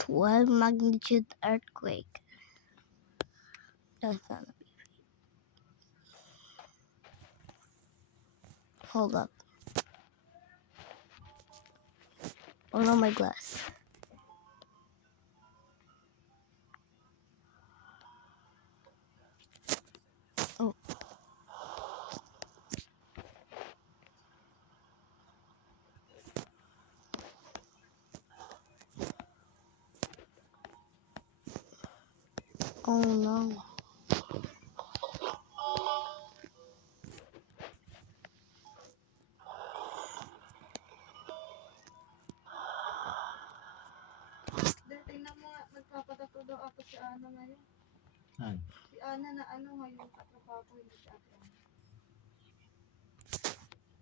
12 magnitude earthquake. That's not. Hold up. Oh no, my glass. Oh. Oh no. Tingnan mo nga, nagpapatato daw ako si Ana ngayon. Saan? Si Ana na ano ngayon, katrabaho ko, hindi si Ate Ana.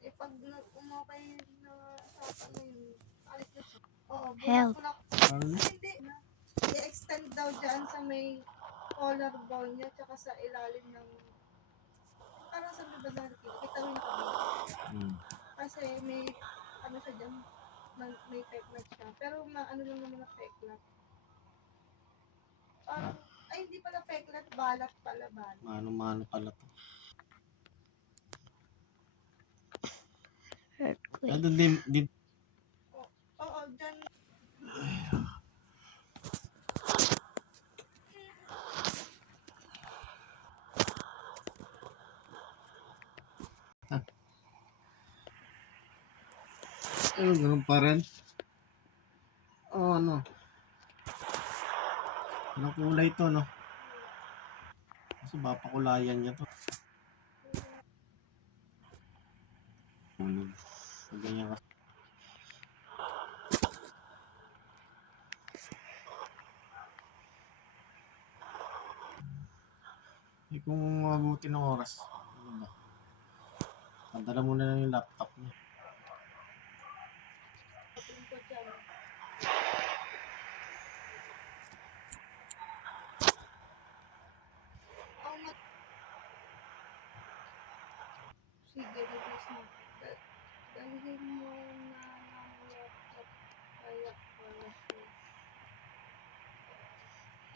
Eh pag umapay na usapan na yun, alis na siya. Oo, Help. bulaklak. Ano? Hindi na. I-extend daw dyan sa may collarbone niya, tsaka sa ilalim ng, parang sa ba nakikita, kita mo yung nakabila. Kasi may, ano siya dyan, may peklat siya. Pero ano lang naman na peklat. Parang, ay hindi pala peklat, balat pala, balat. Mano-mano pala to. Earthquake. Ano din Oo, dyan. ganun pa rin. Ano? Anong kulay to, no? Kasi papakulayan niya to. Ganyan kasi. Kung mabuti ng oras. Ano ba? Padala muna lang yung laptop niya. Ko dyan. Sige, nag-is mo. Dalhin mo na ng laptop kaya pala siya.